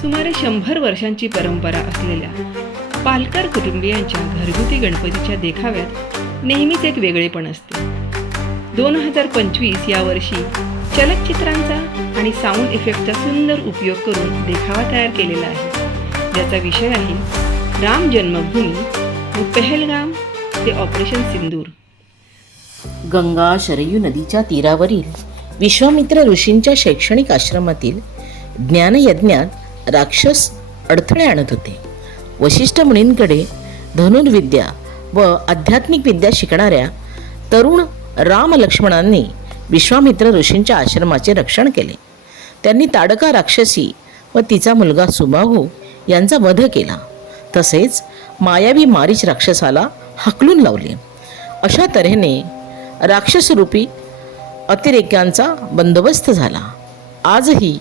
सुमारे शंभर वर्षांची परंपरा असलेल्या पालकर कुटुंबियांच्या घरगुती गणपतीच्या देखाव्यात नेहमीच एक वेगळेपण असते. दोन हजार पंचवीस या वर्षी चलचित्रांचा आणि साऊंड इफेक्टचा सुंदर उपयोग करून देखावा तयार केलेला आहे. ज्याचा विषय आहे राम जन्मभूमी व पहलगाम ते ऑपरेशन सिंदूर. गंगा शरयू नदीच्या तीरावरील विश्वामित्र ऋषींच्या शैक्षणिक आश्रमातील ज्ञानयज्ञात राक्षस अडथळे आणत होते. वशिष्ठ मुनींकडे धनुर्विद्या व आध्यात्मिक विद्या शिकणाऱ्या तरुण राम लक्ष्मणांनी विश्वामित्र ऋषींच्या आश्रमाचे रक्षण केले. त्यांनी ताडका राक्षसी व तिचा मुलगा सुबाहू यांचा वध केला. तसेच मायावी मारीच राक्षसाला हकलून लावले. अशा तऱ्हेने राक्षसरूपी अतिरेक्यांचा बंदोबस्त झाला. आजही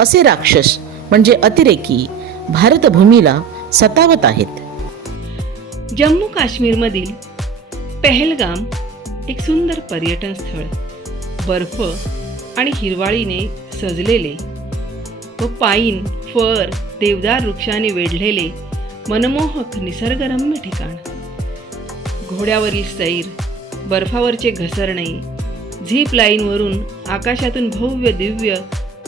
असे राक्षस म्हणजे अतिरेकी भारतभूमीला सतावत आहेत. जम्मू काश्मीरमधील पहलगाम एक सुंदर पर्यटन स्थळ. बर्फ आणि हिरवाळीने सजलेले व पाईन फर देवदार वृक्षाने वेढलेले मनमोहक निसर्गरम्य ठिकाण. घोड्यावरील सैर बर्फावरचे घसरणे झीप लाईनवरून आकाशातून भव्य दिव्य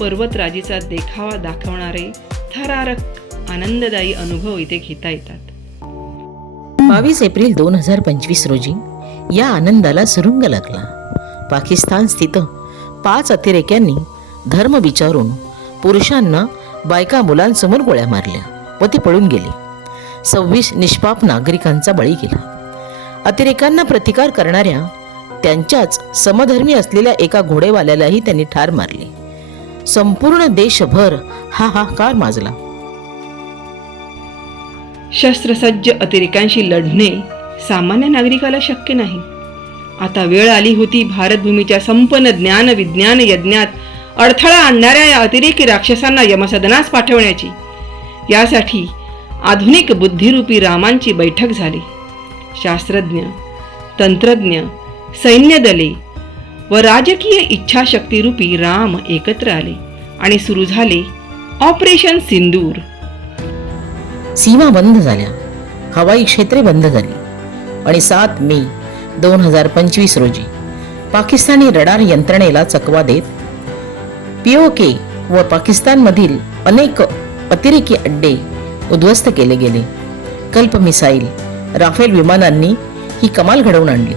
पर्वतराजीचा देखावा दाखवणारे थरारक आनंददायी अनुभव इथे घेता येतात. बावीस एप्रिल दोन हजार पंचवीस रोजी या आनंदाला सुरुंग लागला. पाकिस्तान स्थित पाच अतिरेक्यांनी धर्म विचारून पुरुषांना बायका मुलांसमोर गोळ्या मारल्या व ते पळून गेली. सव्वीस निष्पाप नागरिकांचा बळी गेला. अतिरेकांना प्रतिकार करणाऱ्या त्यांच्याच समधर्मी असलेल्या एका घोडेवाल्यालाही त्यांनी ठार मारले. संपूर्ण देशभर हाहाकार माजला. शस्त्रसज्ज अतिरेकांशी लढणे सामान्य नागरिकाला शक्य नाही. आता वेळ आली होती भारतभूमीच्या संपन्न ज्ञान विज्ञान यज्ञात अडथळा आणणाऱ्या या अतिरेकी राक्षसांना यमसदनास पाठवण्याची. यासाठी आधुनिक बुद्धिरूपी रामांची बैठक झाली. शास्त्रज्ञ तंत्रज्ञ सैन्यदले व राजकीय इच्छाशक्तीरूपी राम एकत्र आले आणि सुरू झाले ऑपरेशन सिंदूर. सीमा बंद झाल्या. हवाई क्षेत्रे बंद झाली. आणि सात मे दोन हजार पंचवीस रोजी पाकिस्तानी रडार यंत्रणेला चकवा देत पीओके व पाकिस्तानमधील अनेक अतिरेकी अड्डे उद्ध्वस्त केले गेले. कल्प मिसाईल राफेल विमानांनी ही कमाल घडवून आणली.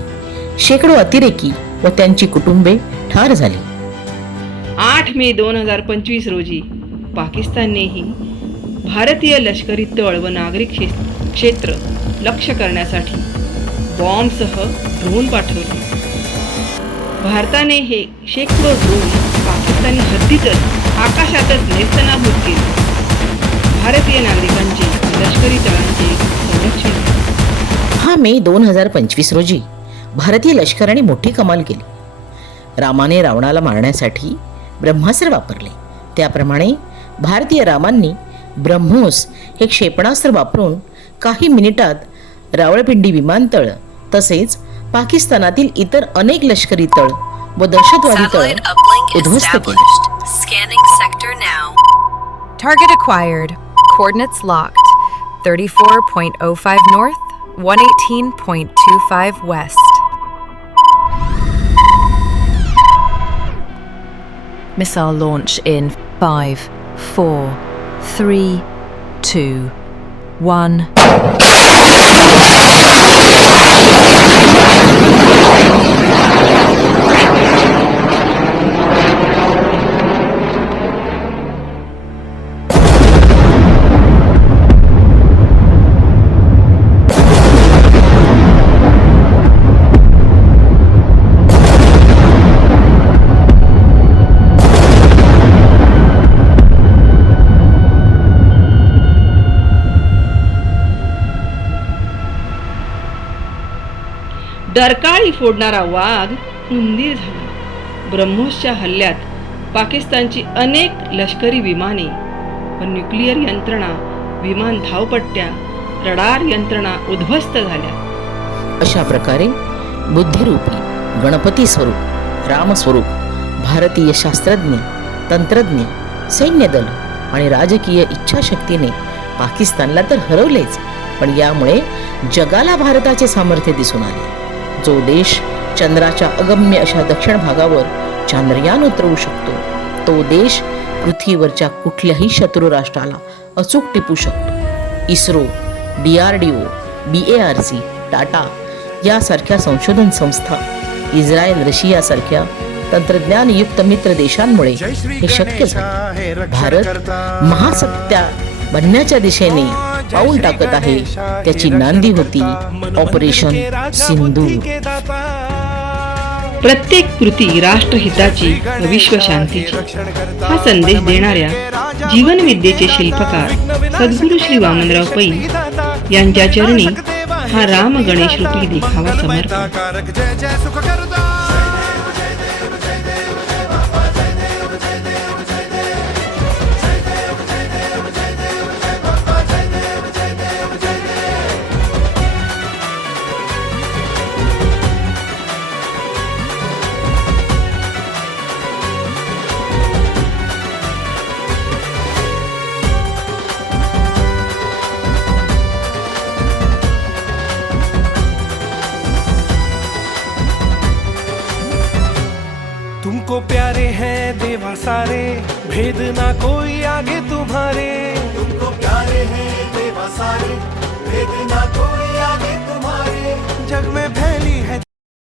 शेकडो अतिरेकी व त्यांची कुटुंबे ठार झाली. आठ मे दोन हजार पंचवीस रोजी पाकिस्ताननेही भारतीय लष्करी तळ व नागरिक क्षे- क्षेत्र लक्ष करण्यासाठी बॉम्बसह ड्रोन पाठवले. भारताने हे शेकडो ड्रोन पाकिस्तानी हद्दीतच आकाशातच नेस्तनाभूत केले. भारतीय नागरिकांचे लष्करी तळांचे संरक्षण. हा मे दोन हजार पंचवीस रोजी भारतीय लष्कराने मोठी कमाल केली रामाने रावणाला मारण्यासाठी ब्रह्मास्त्र वापरले त्याप्रमाणे भारतीय रामांनी ब्रह्मोस हे क्षेपणास्त्र वापरून काही मिनिटात रावळपिंडी विमानतळ तसेच पाकिस्तानातील इतर अनेक लष्करी तळ व दहशतवादी तळ उद्ध्वस्त केले established. Scanning sector now. Target acquired. Coordinates locked. 34.05 north, 118.25 west. Missile launch in five, four, three, two, one. डरकाळी फोडणारा वाघ उंदीर झाला. ब्रह्मोसच्या हल्ल्यात पाकिस्तानची अनेक लष्करी विमाने व न्यूक्लिअर यंत्रणा विमान धावपट्ट्या रडार यंत्रणा उद्ध्वस्त झाल्या. अशा प्रकारे बुद्धिरूपी गणपती स्वरूप रामस्वरूप भारतीय शास्त्रज्ञ तंत्रज्ञ सैन्यदल आणि राजकीय इच्छाशक्तीने पाकिस्तानला तर हरवलेच पण यामुळे जगाला भारताचे सामर्थ्य दिसून आले. जो देश चंद्राच्या अगम्य अशा दक्षिण भागावर चांद्रयान उतरवू शकतो तो देश पृथ्वीवरच्या कुठल्याही शत्रू राष्ट्राला अचूक टिपू शकतो. ISRO D R D O B A R C Tata यासारख्या संशोधन संस्था इस्रायल रशियासारख्या तंत्रज्ञानयुक्त मित्र देशांमुळे हे शक्य झाले. भारत महासत्ता बनण्याच्या दिशेने पाऊल टाकत आहे. त्याची नांदी होती. ऑपरेशन सिंधू. प्रत्येक कृती राष्ट्रहिताची व विश्वशांतीची. हा संदेश देणाऱ्या जीवनविद्येचे शिल्पकार सद्गुरू श्री वामनराव पै यांच्या चरणी हा राम गणेश रूपी देखावा समर्पण. तुमको प्यारे हैं देवा सारे। भेद ना कोई आगे तुम्हारे। तुमको प्यारे हैं देवा सारे। भेद ना कोई आगे तुम्हारे। जग में भय